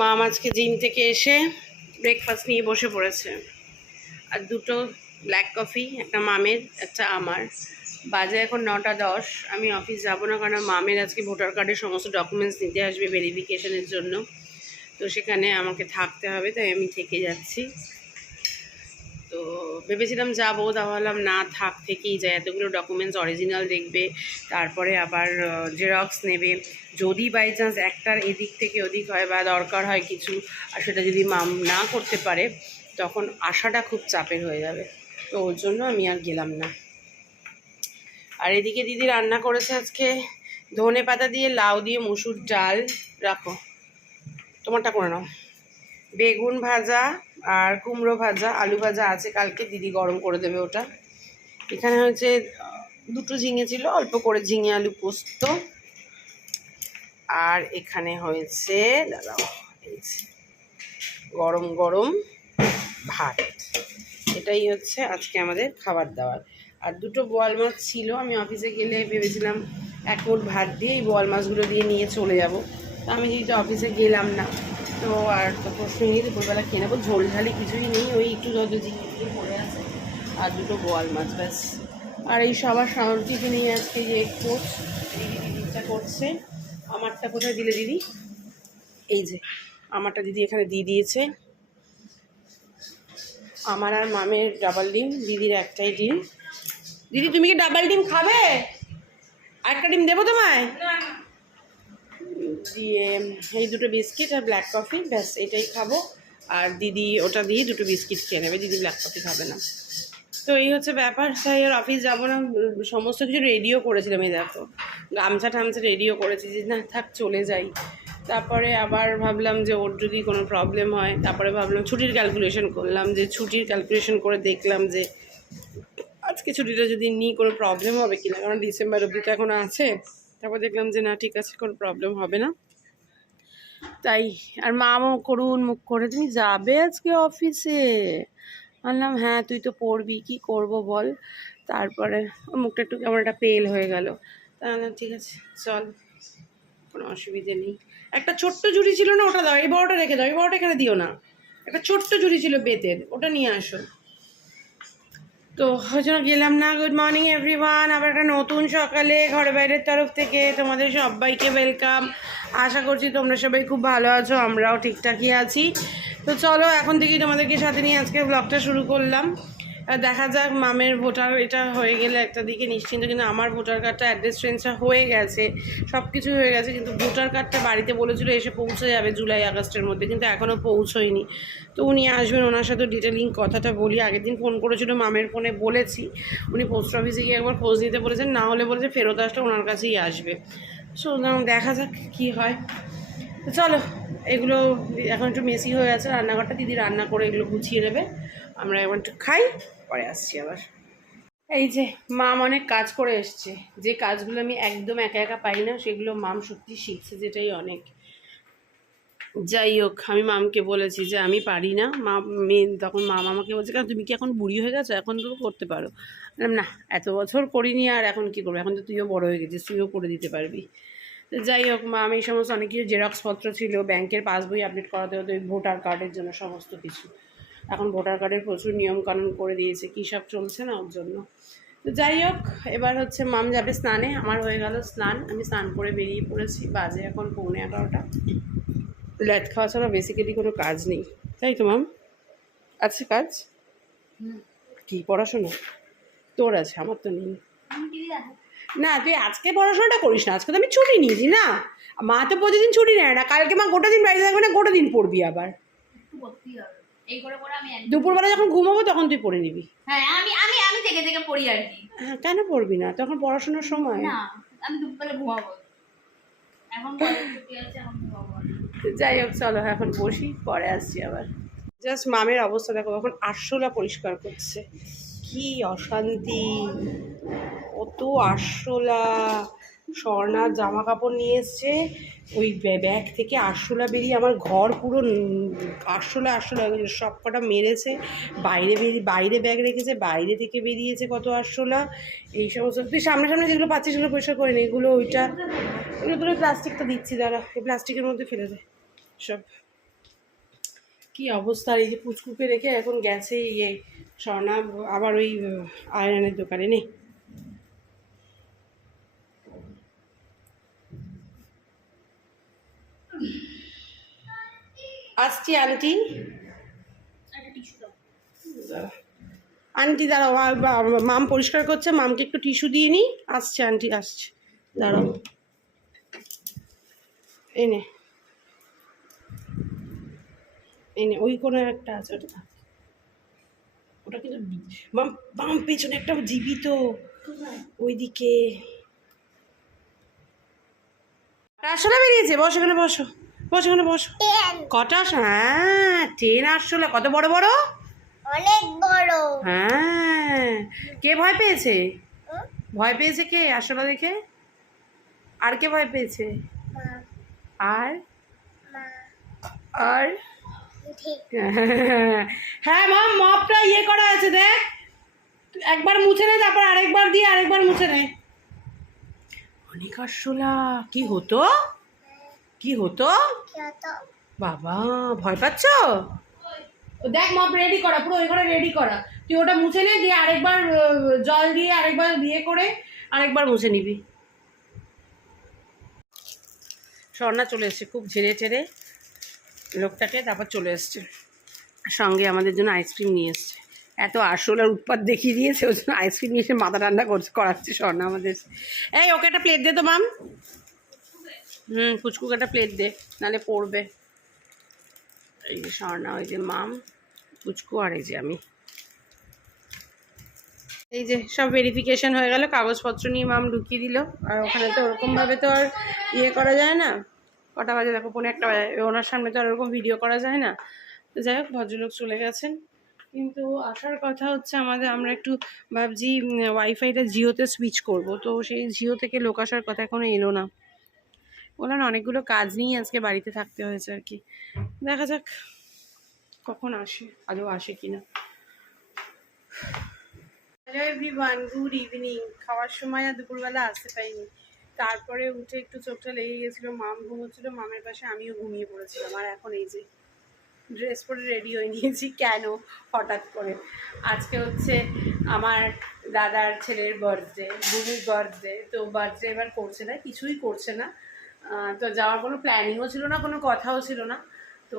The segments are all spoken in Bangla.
মা আজকে জিম থেকে এসে ব্রেকফাস্ট নিয়ে বসে পড়েছে। আর দুটো ব্ল্যাক কফি একটা মামের, একটা আমার। বাজে এখন নটা দশ, আমি অফিস যাব না কারণ মামের আজকে ভোটার কার্ডের সমস্ত ডকুমেন্টস নিতে আসবে ভেরিফিকেশনের জন্য। তো সেখানে আমাকে থাকতে হবে, তাই আমি থেকে যাচ্ছি। তো ভেবেছিলাম যাব ভাবলাম না, থাক, থেকেই যায় এতগুলো ডকুমেন্টস অরিজিনাল দেখবে, তারপরে আবার জেরক্স নেবে। যদি বাই চান্স একটার এদিক থেকে ওদিক হয় বা দরকার হয় কিছু, আর সেটা যদি মাম না করতে পারে, তখন আসাটা খুব চাপের হয়ে যাবে। তো ওর জন্য আমি আর গেলাম না। আর এদিকে দিদি রান্না করেছে আজকে ধনে পাতা দিয়ে লাউ দিয়ে মুসুর ডাল। রাখো। তোমারটা করে নাও। বেগুন ভাজা আর কুমড়ো ভাজা, আলু ভাজা আছে, কালকে দিদি গরম করে দেবে ওটা। এখানে হচ্ছে দুটো ঝিঙে ছিল, অল্প করে ঝিঙে আলু পোস্ত। আর এখানে হয়েছে, দাঁড়াও গরম গরম ভাত। এটাই হচ্ছে আজকে আমাদের খাবার দাবার। আর দুটো বোয়াল মাছ ছিল, আমি অফিসে গেলে ভেবেছিলাম এক মুঠ ভাত দিয়ে এই বোয়াল মাছগুলো দিয়ে নিয়ে চলে যাব। তো আমি যেহেতু অফিসে গেলাম না তো আর তো প্রশ্ন নিয়ে দুপুরবেলা খেয়ে নেব। ঝোল ঝালি কিছুই নেই, ওই একটু যত জিনিস পড়ে আছে, আর দুটো বোয়াল মাছ, ব্যাস। আর এই সবার সামর্থ্যকে নিয়ে আজকে যে কোর্স এই দিদিটা করছে, আমারটা কোথায় দিলে দিদি? এই যে, আমারটা দিদি এখানে দিয়ে দিয়েছে। আমার আর মামের ডাবল ডিম, দিদির একটাই ডিম। দিদি, তুমি কি ডাবল ডিম খাবে? আরেকটা ডিম দেবো তোমায়? দিয়ে এই দুটো বিস্কিট আর ব্ল্যাক কফি ব্যাস এটাই খাব। আর দিদি ওটা দিয়ে দুটো বিস্কিট খেয়ে নেবে, দিদি ব্ল্যাক কফি খাবে না। তো এই হচ্ছে ব্যাপার, তাই আর অফিস যাব না, সমস্ত কিছু রেডিও করেছিলাম, এই দেখো। গামছা টামছা রেডিও করেছি যে, না, থাক, চলে যাই। তারপরে আবার ভাবলাম যে, ওর যদি কোনো প্রবলেম হয়, তারপরে ভাবলাম ছুটির ক্যালকুলেশন করলাম, যে ছুটির ক্যালকুলেশন করে দেখলাম যে, আজকে ছুটিটা যদি নিই, কোনো প্রবলেম হবে কিনা? কারণ ডিসেম্বর অবধি তো এখন আছে। তারপর দেখলাম যে না, ঠিক আছে, কোনো প্রবলেম হবে না। তাই, আর মামও করুন, মুখ করে, তুমি যাবে আজকে অফিসে বললাম হ্যাঁ তুই তো পড়বি, কি করব বল? তারপরে মুখটা একটু কেমন একটা পেল হয়ে গেল। তাহলে ঠিক আছে, চল, কোনো অসুবিধে নেই। একটা ছোট্ট ঝুড়ি ছিল না, ওটা দাও, এই বড়টা রেখে দাও, এই বড়টা এখানে দিও না। একটা ছোট্ট ঝুড়ি ছিল বেতের, ওটা নিয়ে আসো। তো ওই জন্য গেলাম না। গুড মর্নিং এভরিওয়ান আবার একটা নতুন সকালে ঘরে বাইরের তরফ থেকে তোমাদের সবাইকে ওয়েলকাম আশা করছি তোমরা সবাই খুব ভালো আছো, আমরাও ঠিকঠাকই আছি। তো চলো, এখন থেকেই তোমাদেরকে সাথে নিয়ে আজকে ব্লগটা শুরু করলাম। দেখা যাক মামের ভোটার এটা হয়ে গেলে একটা দিকে নিশ্চিন্ত কিন্তু আমার ভোটার কার্ডটা অ্যাড্রেস চেঞ্জটা হয়ে গেছে সব কিছু হয়ে গেছে, কিন্তু ভোটার কার্ডটা বাড়িতে বলেছিল এসে পৌঁছে যাবে জুলাই আগস্টের মধ্যে, কিন্তু এখনও পৌঁছোয়নি। তো উনি আসবেন, ওনার সাথে ডিটেলিং কথাটা বলি। আগের দিন ফোন করেছিল, মামের ফোনে বলেছি। উনি পোস্ট অফিসে গিয়ে একবার খোঁজ নিতে বলেছেন, না হলে বলেছে ফেরত আসলে ওনার কাছেই আসবে। সো দেখা যাক কী হয়। চলো, এগুলো এখন একটু মেসি হয়ে আছে, রান্নাঘরটা দিদি রান্না করে এগুলো গুছিয়ে নেবে। আমরা এখন একটু খাই, পরে আসছি আবার। এই যে, মাম অনেক কাজ করে এসছে। যে কাজগুলো আমি একদম একা একা পাই না, সেগুলো মাম সত্যি শিখছে যেটাই অনেক। যাই হোক, আমি মামকে বলেছি যে আমি পারি না। মা, মেয়ে, তখন মাম আমাকে বলছে, কেন তুমি কি এখন বুড়ি হয়ে গেছো? এখন তো করতে পারো। না, এত বছর করিনি আর এখন কি করব? এখন তো তুইও বড় হয়ে গেছিস, তুইও করে দিতে পারবি। তো যাই হোক মা আমি এই সমস্ত অনেক কিছু জেরক্সপত্র ছিল, ব্যাংকের পাসবই আপডেট করাতে হতো ওই ভোটার কার্ডের জন্য সমস্ত কিছু। এখন ভোটার কার্ডের প্রচুর নিয়মকানুন করে দিয়েছে কী সব চলছে না ওর জন্য। তো যাই হোক এবার হচ্ছে মাম যাবে স্নানে আমার হয়ে গেল স্নান আমি স্নান করে বেরিয়ে পড়েছি বাজে এখন পৌনে এগারোটা। ল্যাদ খাওয়া ছাড়া বেসিক্যালি কোনো কাজ নেই। তাই তো মাম? আছে কাজ? কি পড়াশোনা? তোর আছে আমার তো নেই। না তুই আজকে পড়াশোনাটা করিস না আজকে তো আমি ছুটি নিয়েছি না? মা তো প্রতিদিন ছুটি নেয় না কালকে মা গোটা দিন বাড়িতে থাকবে না গোটা দিন পড়বি আবার। এই করে করে আমি দুপুরবেলা যখন ঘুমাবো তখন তুই পড়ে নিবি। হ্যাঁ আমি আমি আমি থেকে থেকে পড়ি আর কি। হ্যাঁ কেন পড়বি না? তখন পড়াশোনার সময়। না আমি দুপুরবেলা ঘুমাবো। এখন ছুটি আছে এখন ঘুমাবো যাই হোক চলো এখন বসি পরে আসছি আবার। জাস্ট মামের অবস্থা দেখো এখন আরশোলা পরিষ্কার করছে। কি অশান্তি। কত আরশোলা। স্বর্ণার জামা কাপড় নিয়ে এসছে। ওই ব্যা- ব্যাগ থেকে আরশোলা বেরিয়ে আমার ঘর পুরো আরশোলা আরশোলা হয়ে গেছে, সব কটা মেরেছে। বাইরে বেরিয়ে বাইরে ব্যাগ রেখেছে, বাইরে থেকে বেরিয়েছে কত আরশোলা। এই সমস্ত তুই সামনে সামনে যেগুলো পাচ্ছিস সেগুলো পরিষ্কার করে নে, এগুলো ওইটা, এগুলো তোর প্লাস্টিকটা দিচ্ছি, দাঁড়া, এই প্লাস্টিকের মধ্যে ফেলে দে, সব। কি অবস্থা, এই যে পুচকুকে রেখে এখন গেছে ইয়ে স্বর্ণা, আবার ওই আয়রনের দোকানে নেই আসছি আন্টি। আন্টি দাঁড়াও মাম পরিষ্কার করছে মামকে একটু টিস্যু দিয়ে নিই আসছে আন্টি আসছে। দাঁড়াও। এনে এনে ওই কোনো একটা আছে ওটা ওটা কিন্তু বি- মাম বাম পেছনে একটা জীবিত। ওইদিকে। আসলে বেরিয়েছে বসো এখানে বসো। বসো এখানে বসো। কটা হ্যাঁ ট্রেন আসলে কত বড় বড়? অনেক বড়। হ্যাঁ। কে ভয় পেয়েছে? ভয় পেয়েছে কে? আসলে দেখে। আর কে ভয় পেয়েছে? আর? আর? হ্যাঁ মা মপটা ইয়ে করা আছে দেখ। একবার মুছে নে তারপর আরেকবার দিয়ে আরেকবার মুছে নে। অনেক আরশোলা কি হতো? কি হতো? বাবা ভয় পাচ্ছ? ও দেখ মপ রেডি করা পুরো ওই ঘরে রেডি করা। তুই ওটা মুছে নে দিয়ে আরেকবার জল দিয়ে আরেকবার দিয়ে করে আরেকবার মুছে নিবি। স্বর্ণা চলে এসছে খুব ঝেড়ে টেরে লোকটাকে তারপর চলে এসছে। সঙ্গে আমাদের জন্য আইসক্রিম নিয়ে এসছে। এত আসল আর উৎপাত দেখিয়ে দিয়েছে ওই জন্য আইসক্রিম নিয়ে এসে মাথা ঠান্ডা করছে করাচ্ছে স্বর্ণা আমাদের। এই ওকে একটা প্লেট দে তো মাম হুম ফুচকুকে একটা প্লেট দে নাহলে পড়বে। এই যে স্বর্ণা ওই যে মাম পুচকু আর এই যে আমি। এই যে সব ভেরিফিকেশন হয়ে গেল, কাগজপত্র নিয়ে মাম ঢুকিয়ে দিল। আর ওখানে তো ওরকমভাবে তো আর ইয়ে করা যায় না। কটা বাজে দেখো পনেরো একটা বাজে। ওনার সামনে তো আর ওরকম ভিডিও করা যায় না। যাই হোক, ভদ্রলোক চলে গেছেন। কিন্তু আসার কথা হচ্ছে আমাদের, আমরা একটু ভাবছি ওয়াইফাইটা জিওতে সুইচ করব। তো সেই জিও থেকে লোক আসার কথা এখনও এলো না। বললাম অনেকগুলো কাজ নিয়েই আজকে বাড়িতে থাকতে হয়েছে আর কি। দেখা যাক কখন আসে, আদৌ আসে কিনা। হ্যালো এভরিওয়ান গুড ইভিনিং খাওয়ার সময় আর দুপুরবেলা আসতে পারিনি। তারপরে উঠে একটু চোখটা লেগে গেছিল, মাম ঘুমোচ্ছিল, মামের পাশে আমিও ঘুমিয়ে পড়েছিলাম। আর এখন এই যে ড্রেস পরে রেডি হয়ে নিয়েছি, কেন হঠাৎ করে? আজকে হচ্ছে আমার দাদার ছেলের বার্থডে বুবুর বার্থডে তো বার্থডে এবার করছে না, কিছুই করছে না। তো যাওয়ার কোনো প্ল্যানিংও ছিল না কোনো কথাও ছিল না। তো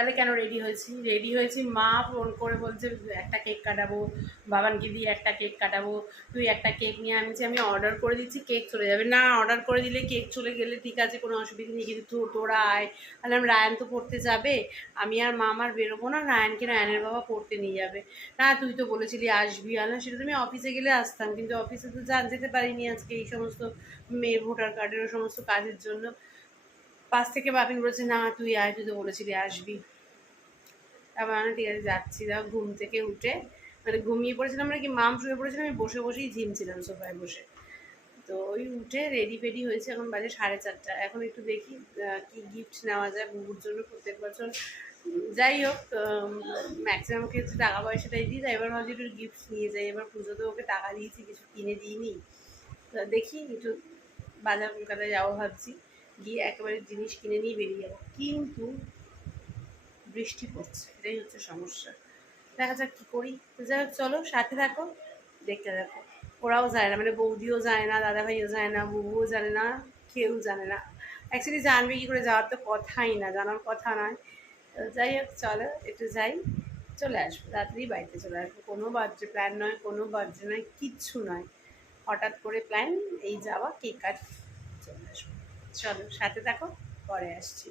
তাহলে কেন রেডি হয়েছি? রেডি হয়েছি, মা ফোন করে বলছে, একটা কেক কাটাবো, বাবানকে দিয়ে একটা কেক কাটাবো, তুই একটা কেক নিয়ে আনছি আমি অর্ডার করে দিচ্ছি কেক চলে যাবে। না অর্ডার করে দিলে কেক চলে গেলে ঠিক আছে, কোনো অসুবিধা নেই, কিন্তু তো- তোরা আয়। বললাম রায়ান তো পড়তে যাবে, আমি আর মা আমার বেরোবো না, রায়ানকে রায়ানের বাবা পড়তে নিয়ে যাবে। না, তুই তো বলেছিলি আসবি আর না, সেটা তুমি অফিসে গেলে আসতাম, কিন্তু অফিসে তো যা যেতে পারিনি আজকে এই সমস্ত মেয়ের ভোটার কার্ডের সমস্ত কাজের জন্য। পাশ থেকে বাপিন বলেছে, না, তুই আয়, তুই তো বলেছিলি আসবি। তারপর আমি ঠিক আছে, যাচ্ছি দাও ঘুম থেকে উঠে মানে ঘুমিয়ে পড়েছিলাম মানে কি মাম শুয়ে পড়েছিলাম আমি বসে বসেই ঝিমছিলাম সোফায় বসে। তো ওই উঠে রেডি ফেডি হয়েছে, এখন বাজে সাড়ে চারটা। এখন একটু দেখি কি গিফট নেওয়া যায় বুবুর জন্য প্রত্যেক বছর। যাই হোক ম্যাক্সিমাম ক্ষেত্রে টাকা পয়সাটাই দিই, তাই এবার ভাবছি একটু গিফট নিয়ে যাই। এবার পুজোতে ওকে টাকা দিয়েছি, কিছু কিনে দিইনি। তো দেখি, একটু বাজার কলকাতায় যাব ভাবছি। গিয়ে একেবারে জিনিস কিনে নিয়ে বেরিয়ে যাব। কিন্তু বৃষ্টি পড়ছে, এটাই হচ্ছে সমস্যা। দেখা যাক কী করি। যাই হোক, চলো সাথে থাকো, দেখতে থাকো। ওরাও যায় না মানে বৌদিও যায় না দাদা ভাইও যায় না, বুবুও জানে না, কেউ জানে না। অ্যাকচুয়ালি জানবে কী করে, যাওয়ার তো কথাই না, জানার কথা নয়। তো যাই হোক, চলো, একটু যাই, চলে আসব। রাত্রি বাড়িতে চলে আসব। কোনো বার্থডে প্ল্যান নয়, কোনো বার্থডে নয়, কিচ্ছু নয়। হঠাৎ করে প্ল্যান এই যাওয়া কেক কাট, চলে আসব। চলো, সাথে থাকো, পরে আসছি।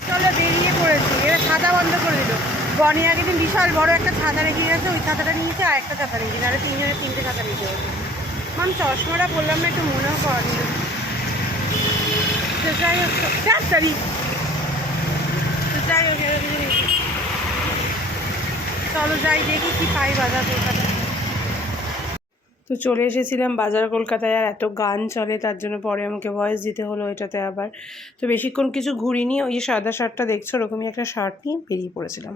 চলো, বেরিয়ে পড়েছি। এবার ছাতা বন্ধ করে দিল। বনি আগে দিন বিশাল বড় একটা ছাতা রেখে গেছে ওই ছাতাটা নিয়েছে আর একটা ছাতা রেখে আর তিনজনে তিনটে ছাতা হচ্ছে মাম, চশমাটা বললাম না, একটু মনেও করেনি তো যাই হোক তো যাই হোক চলো, যাই, দেখি কি পাই বাজার কলকাতায় তো চলে এসেছিলাম বাজার কলকাতায় আর এত গান চলে, তার জন্য পরে আমাকে ভয়েস দিতে হলো এটাতে আবার। তো বেশিক্ষণ কিছু ঘুরিনি, ওই যে সাদা শার্টটা দেখছ, ওরকমই একটা শার্ট নিয়ে বেরিয়ে পড়েছিলাম।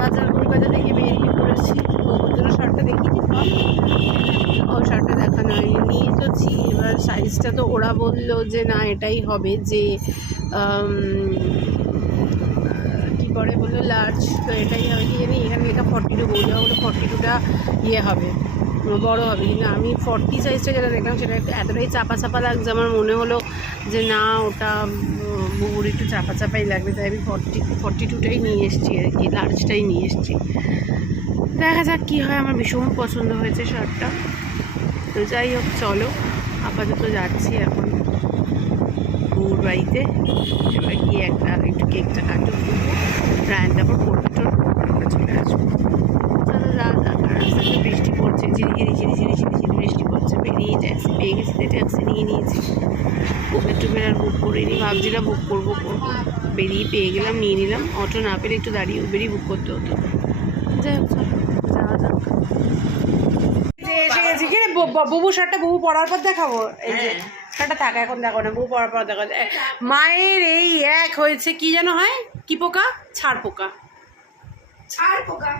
বাজার কলকাতা থেকে বেরিয়ে পড়েছি ওর শার্টটা দেখিনি ও শার্টটা দেখানো হয়নি নিয়ে তো ছি, এবার সাইজটা তো ওরা বলল যে না, এটাই হবে যে কী করে বলল লার্জ তো এটাই হবে, কি জানি, এখানে এটা ফর্টি টু বললে বলে ফর্টি টুটা ইয়ে হবে। বড় হবে কিন্তু আমি ফর্টি সাইজটা যেটা দেখলাম, সেটা একটু এতটাই চাপা চাপা লাগছে। আমার মনে হলো যে না, ওটা বুবুর একটু চাপা চাপাই লাগবে, তাই আমি ফর্টি ফর্টি টুটাই নিয়ে এসেছি আর কি লার্জটাই নিয়ে এসেছি। দেখা যাক কী হয়, আমার ভীষণ পছন্দ হয়েছে শার্টটা। তো যাই হোক, চলো, আপাতত যাচ্ছি এখন বুবুর বাড়িতে। এবার গিয়ে একটা, একটু কেকটা কাটবো রায়ন তারপর পড়বে তোর আমরা চলে আসব চলো যা যাক আর রাস্তাতে বৃষ্টি পড়ছে ঝিরিঝিরি ঝিরিঝিরি ঝিরিঝিরি বৃষ্টি পড়ছে বেরিয়ে ট্যাক্সি পেয়ে গেছি তাই ট্যাক্সি নিয়ে নিয়েছি। একটু বেরার বুক করে নিই ভাবছিলাম বুক করব করব। বেরিয়ে পেয়ে গেলাম নিয়ে নিলাম। অটো না পেলে একটু দাঁড়িয়ে বেরিয়ে বুক করতে হতো। যাই হোক যাওয়া যাক। এসে গেছি কি বুবু শার্টটা বুবু পরার পর দেখাবো? এই যে শার্টটা থাকা এখন দেখো না বুবু পরার পর দেখো মায়ের এই এক হয়েছে কি যেন হয়? কি পোকা? ছাড় পোকা ছাড় পোকা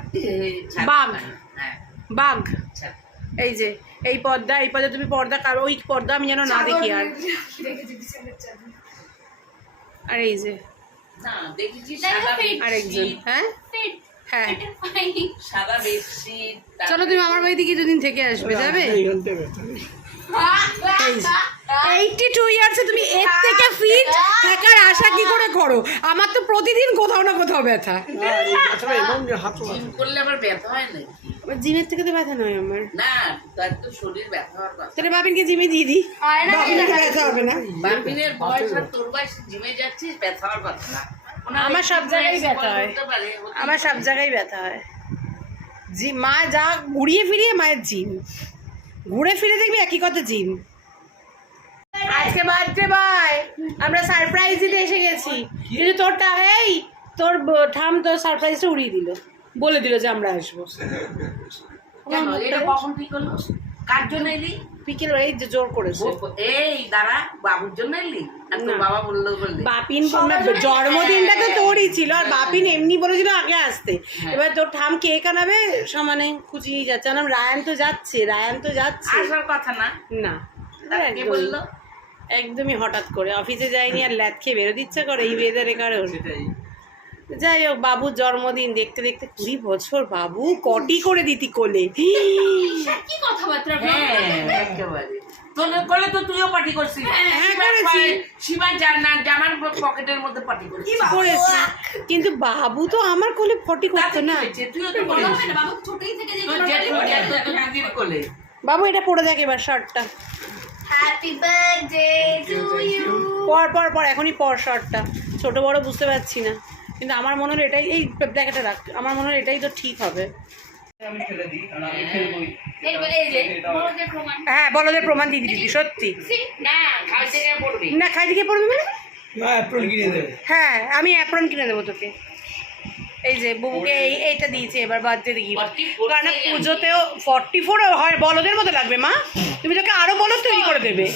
বাঘ। হ্যাঁ। বাঘ। এই যে এই পর্দা এই পর্দা তুমি পর্দা কার ওই পর্দা আমি যেন না দেখি আর। আর এই যে। আরেকজন হ্যাঁ? হ্যাঁ। ফাইন সাদা বেডশিট চলো তুমি আমার বাড়িতে কিছুদিন থেকে আসবে যাবে? এইটি টু ইয়ার্সে তুমি এর থেকে ফিট থাকার আশা কি করে করো? আমার তো প্রতিদিন কোথাও না কোথাও ব্যথা। জিম করলে আবার ব্যথা হয় নাকি আমার জিমের থেকে তো ব্যথা নয় আমার। না তার তো শরীর ব্যথা হওয়ার কথা তাহলে বাবিনকে জিমে দিয়ে দিই। বাবিনের ব্যথা হবে না। বাপিনের বয়স আর তোর বয়স জিমে যাচ্ছিস ব্যথা হওয়ার কথা না। আমার সব জায়গায় ব্যথা হয়। আমার সব জায়গায় ব্যথা হয়। জি মা যা ঘুরিয়ে ফিরিয়ে মায়ের জিম। ঘুরে ফিরে দেখবি একই কথা জিম। আজকে বার্থডে বয় আমরা সারপ্রাইজ দিতে এসে গেছি। কিন্তু তোরটা এই তোর ঠাম তোর সারপ্রাইজটা উড়িয়ে দিল। বলে দিল যে আমরা আসব। কেন? এটা কখন ঠিক হলো? কার জন্য এলি? বিকেল এই যে জোর করেছে। এই দাঁড়া বাবুর জন্য এলি? আর তোর বাবা বলল বললি। বাপিন জন্মদিনটা তো তোরই ছিল আর বাপিন এমনি বলেছিল আগে আসতে। এবার তোর ঠাম কেক আনাবে সমানে খুঁজিয়ে যাচ্ছে। আনাম রায়ান তো যাচ্ছে রায়ান তো যাচ্ছে। আসার কথা না। না। কে বলল? একদমই হঠাৎ করে। অফিসে যাইনি আর ল্যাদ খেয়ে বেরোতে ইচ্ছা করে এই ওয়েদারে কারণ যাই হোক বাবুর জন্মদিন দেখতে দেখতে কুড়ি বছর বাবু কটি করে দিতি কোলে? কি কথাবার্তা হ্যাঁ একেবারে। তো তুইও পার্টি করছিস। হ্যাঁ, সীমা জানা জামার পকেটের মধ্যে পার্টি করছিস কিন্তু বাবু তো আমার কোলে ফটি করতো না। তুইও তো বাবু ছোটই থেকে যে বাবু এটা পরে দেখ এবার শার্টটা হ্যাপি বার্থডে টু ইউ পর পর পর এখনই পর শার্টটা। ছোট বড় বুঝতে পারছি না। কিন্তু আমার মনে হলো এটাই এই ব্ল্যাকেটটা রাখ। আমার মনে হলো এটাই তো ঠিক হবে। এরপর এই যে প্রমাণ হ্যাঁ বলদের প্রমাণ দিয়ে দিদি সত্যি। না খাল থেকে পড়বি। না খাই দিকে পড়বি মানে? হ্যাঁ আমি অ্যাপ্রন কিনে দেবো তোকে। এই যে বুবুকে এই এইটা দিয়েছি এবার বার্থডে গিফট 44 কারণ পুজোতেও ফর্টি ফোর হয় বলদের মতো লাগবে মা। তুমি তোকে আরও বলদ তৈরি করে দেবে।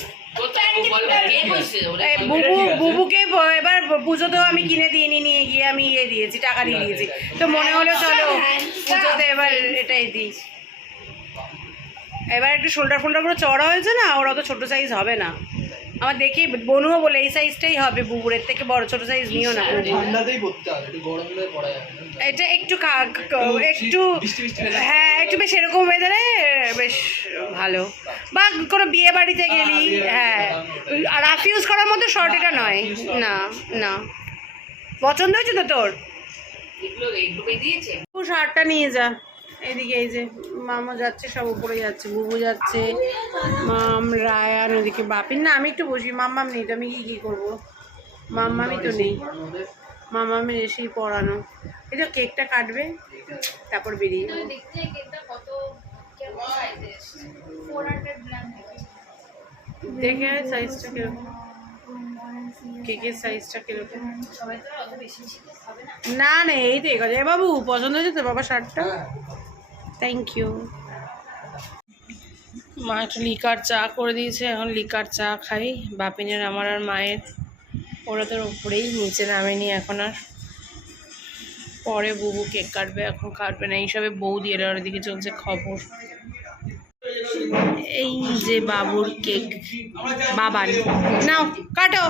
বুবু বুবুকে এবার পুজোতেও আমি কিনে দিয়ে নিয়ে গিয়ে আমি ইয়ে দিয়েছি টাকা দিয়ে দিয়েছি। তো মনে হলো চলো পুজোতে এবার এটাই দিই। এবার একটু শোল্ডার ফোল্ডার করে চড়া হয়েছে না ওরা অত ছোটো সাইজ হবে না। আমার দেখি বনুও বলে এই সাইজটাই হবে বুবুরের থেকে বড় ছোট সাইজ নিও না। ঠান্ডাতেই পড়তে হবে একটু গরম হলে পড়া যাবে। এটা একটু একটু। হ্যাঁ একটু বেশ এরকম ওয়েদারে বেশ ভালো। বা কোনো বিয়ে বাড়িতে গেলি হ্যাঁ। আর রাফ ইউজ করার মতো শর্ট এটা নয়। না না। পছন্দ হয়েছে তো তোর? শার্টটা নিয়ে যা। এদিকে এই যে মামা যাচ্ছে সব উপরে যাচ্ছে বুবু যাচ্ছে মাম রায়ান ওদিকে বাপিন। না আমি একটু বসি মাম্মাম নেই তো আমি কি কী করব? মাম্মামি তো নেই। মামামের এসেই পড়ানো। এই তো কেকটা কাটবে তারপর বেরিয়ে যাব। দেখতে কেকটা কত কেমন সাইজে ফোর হান্ড্রেড গ্রাম দেখে সাইজটা কীরকম কেকের সাইজটা কীরকম তো না। না না এই তো এ বাবু পছন্দ হয়েছে তোর বাবা শার্টটা? থ্যাংক ইউ মা একটু লিকার চা করে দিয়েছে, এখন লিকার চা খাই। বাপিনের, আমার আর মায়ের। ওরা তোর উপরেই, নিচে নামেনি এখন আর। পরে বুবু কেক কাটবে, এখন কাটবে না। এইসবে বৌদি এরা দিকে চলছে খবর। এই যে বাবুর কেক। বাবার। নাও, কাটো।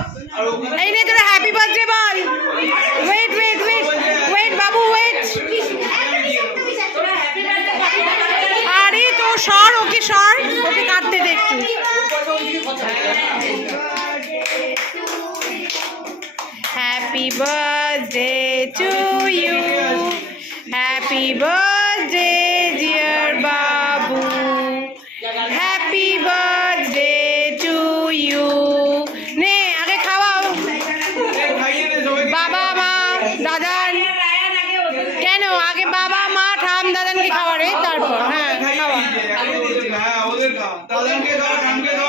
এই নে তোরা happy birthday ball. Wait wait wait happy birthday to you happy birthday dear Babu happy birthday to you নে, আগে খাওয়াও। বাবা মা, দাদান। কেন? আগে বাবা মা ঠাম দাদানকে খাওয়ারে তারপর। হ্যাঁ খাওয়া। হ্যাঁ খাওয়া। দাদাকে খাওয়া। ঠামকে দিকে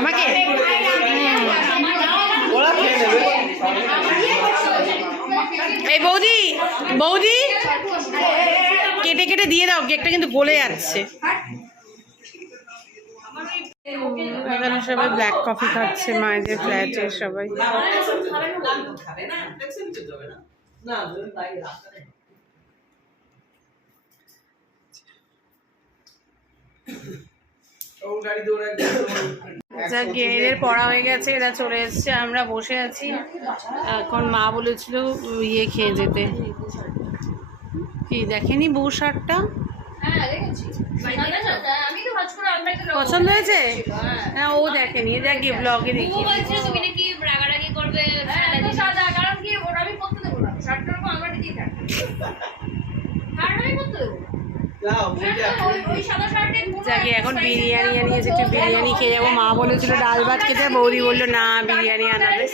আমাকে? এই বৌদি বৌদি। কেটে কেটে দিয়ে দাও কেকটা কিন্তু গলে যাচ্ছে। এখানে সবাই ব্ল্যাক কফি খাচ্ছে মায়েদের ফ্ল্যাটে সবাই। যাক এদের পড়া হয়ে গেছে এরা চলে এসছে আমরা বসে আছি। এখন মা বলেছিল ইয়ে খেয়ে যেতে। কি দেখেনি বউ শার্টটা পছন্দ হয়েছে? হ্যাঁ ও দেখেনি এটা কি ব্লগে দেখি। রাগারাগি করবে সাদা কারণ কি ওটা আমি করতে দেবো না। শার্টটার উপর আমার দিতেই থাকে কারণ আমি করতে দেবো না। যাও বুঝে ওই ওই সাদা শার্টে যাকে এখন বিরিয়ানি আনিয়েছে, একটু বিরিয়ানি খেয়ে যাব। মা বলেছিল ডাল ভাত খেতে, বৌদি বলল, না, বিরিয়ানি আনাবে।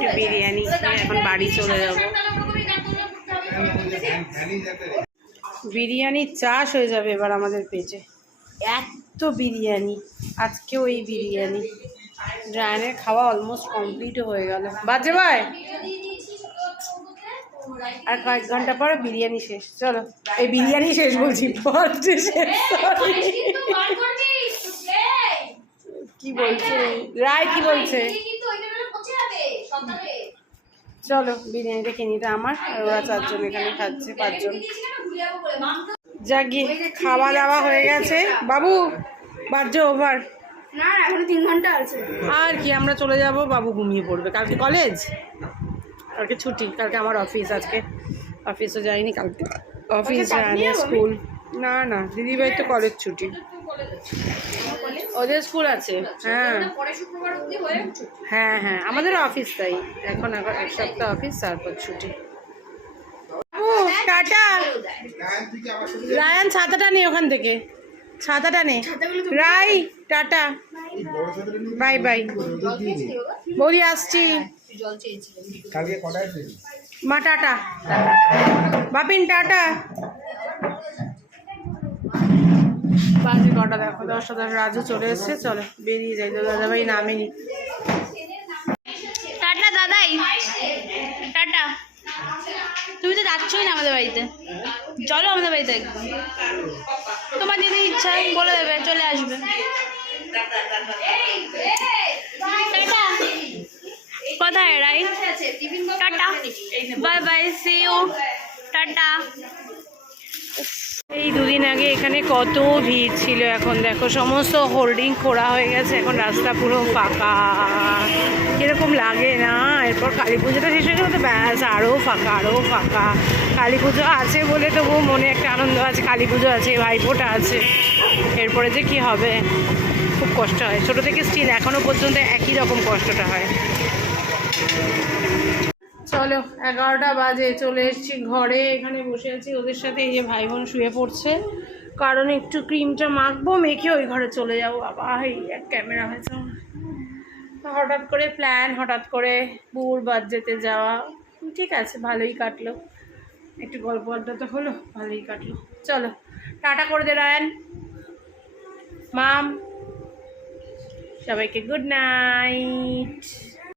যে বিরিয়ানি খেয়ে এখন বাড়ি চলে যাব। বিরিয়ানির চাষ হয়ে যাবে এবার আমাদের পেটে। এত বিরিয়ানি, আজকেও এই বিরিয়ানি। ড্রায়নের খাওয়া অলমোস্ট কমপ্লিট হয়ে গেল। বাজে ভাই? আর কয়েক ঘণ্টা পর বিরিয়ানি শেষ চলো এই বিরিয়ানি শেষ বলছি শেষ। কি বলছে রায় কি বলছে চলো বিরিয়ানিটা কিনি এটা আমার আর ওরা চারজন এখানে খাচ্ছে পাঁচজন যাকি খাওয়া দাওয়া হয়ে গেছে বাবু বার্য ওভার না এখন তিন ঘণ্টা আছে আর কি আমরা চলে যাব বাবু ঘুমিয়ে পড়বে কালকে কলেজ কালকে ছুটি কালকে আমার অফিস আজকে অফিসও যাইনি কালকে। অফিস যায়নি স্কুল না না দিদিভাই তো কলেজ ছুটি। ওদের স্কুল আছে হ্যাঁ। হয়ে হ্যাঁ হ্যাঁ আমাদের অফিস তাই। এখন এখন এক সপ্তাহ অফিস তারপর ছুটি। ও টাটা। রায়ান ছাতাটা নে ওখান থেকে। ছাতাটা নে। রাই টাটা। Bye bye. বৌদি আসছি। মা টাটা। বাপিন টাটা। বাজে কটা দেখো দশটা দশ রাজু চলে এসছে চলো বেরিয়ে যাই। তো দাদাভাই নামেনি। টাটা দাদাই। টাটা। তুমি তো যাচ্ছই না আমাদের বাড়িতে। চলো আমাদের বাড়িতে একদম তোমার যদি ইচ্ছা বলে দেবে চলে আসবে টাটা কোথায় Rai tata. Bye bye see you tata. এই দুদিন আগে এখানে কত ভিড় ছিল এখন। দেখো, সমস্ত হোল্ডিং খোলা হয়ে গেছে। এখন রাস্তা পুরো ফাঁকা। এরকম লাগে না? এরপর কালী পুজোটা শেষ হয়ে গেলে তো ব্যাস আরও ফাঁকা আরও ফাঁকা। কালী পুজো আছে বলে তবু মনে একটা আনন্দ আছে। কালী পুজো আছে, ভাইফোঁটা আছে। এরপরে যে কি হবে? খুব কষ্ট হয়। ছোটো থেকে স্টিল এখনও পর্যন্ত একই রকম কষ্টটা হয়। চলো, এগারোটা বাজে, চলে এসেছি ঘরে, এখানে বসে আছি ওদের সাথে, এই যে ভাই বোন শুয়ে পড়ছে। কারণ একটু ক্রিমটা মাখবো, মেখে ওই ঘরে চলে যাব। এই এক ক্যামেরা হয়েছে হঠাৎ করে প্ল্যান হঠাৎ করে বুর বাদ যেতে যাওয়া। ঠিক আছে, ভালোই কাটলো। একটু গল্প আড্ডা তো হলো, ভালোই কাটলো। চলো, টাটা করে দে, রায়ান। মাম, সবাইকে গুড নাইট